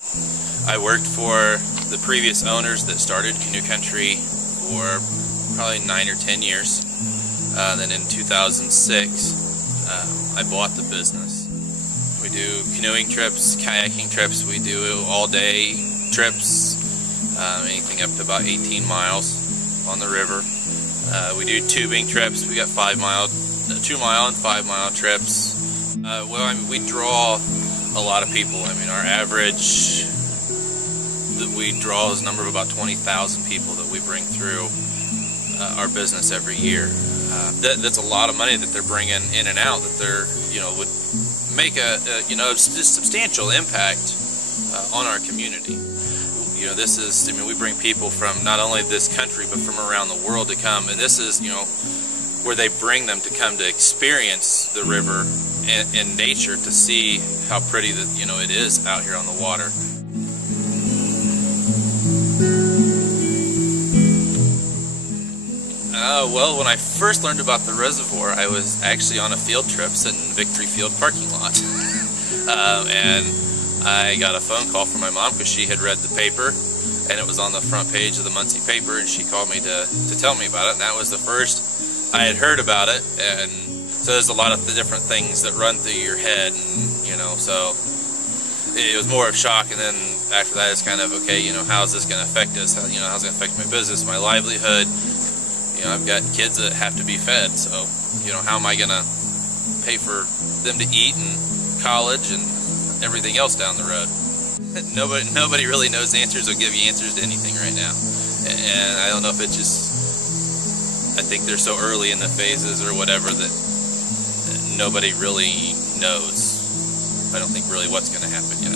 I worked for the previous owners that started Canoe Country for probably 9 or 10 years. Then in 2006, I bought the business. We do canoeing trips, kayaking trips, we do all-day trips, anything up to about 18 miles on the river. We do tubing trips. We got 2-mile and 5-mile trips. Well, I mean, we draw a lot of people. I mean, our average that we draw is a number of about 20,000 people that we bring through our business every year. That's a lot of money that they're bringing in and out, that they're, would make a substantial impact on our community. This is, we bring people from not only this country but from around the world to come, and this is, where they bring them to come to experience the river and nature, to see how pretty that it is out here on the water. Well, when I first learned about the reservoir, I was actually on a field trip sitting in the Victory Field parking lot. And I got a phone call from my mom because she had read the paper, and it was on the front page of the Muncie paper, and she called me to tell me about it, and that was the first I had heard about it. And so there's a lot of the different things that run through your head, and so it was more of shock. And then after that, it's kind of, okay, how is this going to affect us? How's it going to affect my business, my livelihood? I've got kids that have to be fed, so how am I going to pay for them to eat and college and everything else down the road? Nobody really knows the answers or give you answers to anything right now. And I don't know if it's just, I think they're so early in the phases or whatever that nobody really knows. I don't think really what's going to happen yet.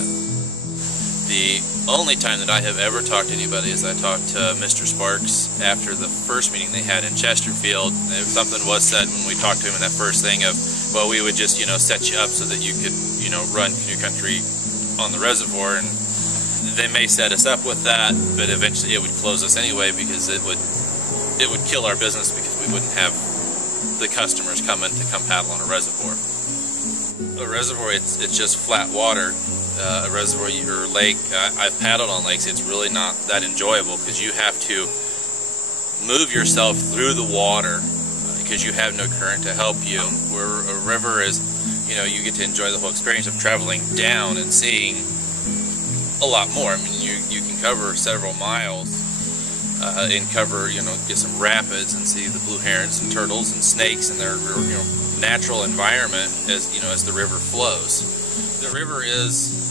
The only time that I have ever talked to anybody is I talked to Mr. Sparks after the first meeting they had in Chesterfield. Something was said when we talked to him in that first thing of, well, we would just, set you up so that you could, run Canoe Country on the reservoir, and they may set us up with that, but eventually it would close us anyway, because it would kill our business, because we wouldn't have the customers coming to come paddle on a reservoir. A reservoir, it's just flat water. A reservoir or lake, I've paddled on lakes, it's really not that enjoyable, because you have to move yourself through the water because you have no current to help you. Where a river is, you get to enjoy the whole experience of traveling down and seeing a lot more. I mean, you can cover several miles and cover, get some rapids and see the blue herons and turtles and snakes and their natural environment as the river flows. The river is,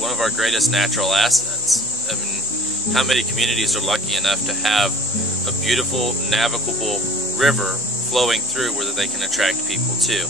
one of our greatest natural assets. I mean, how many communities are lucky enough to have a beautiful, navigable river flowing through where they can attract people too?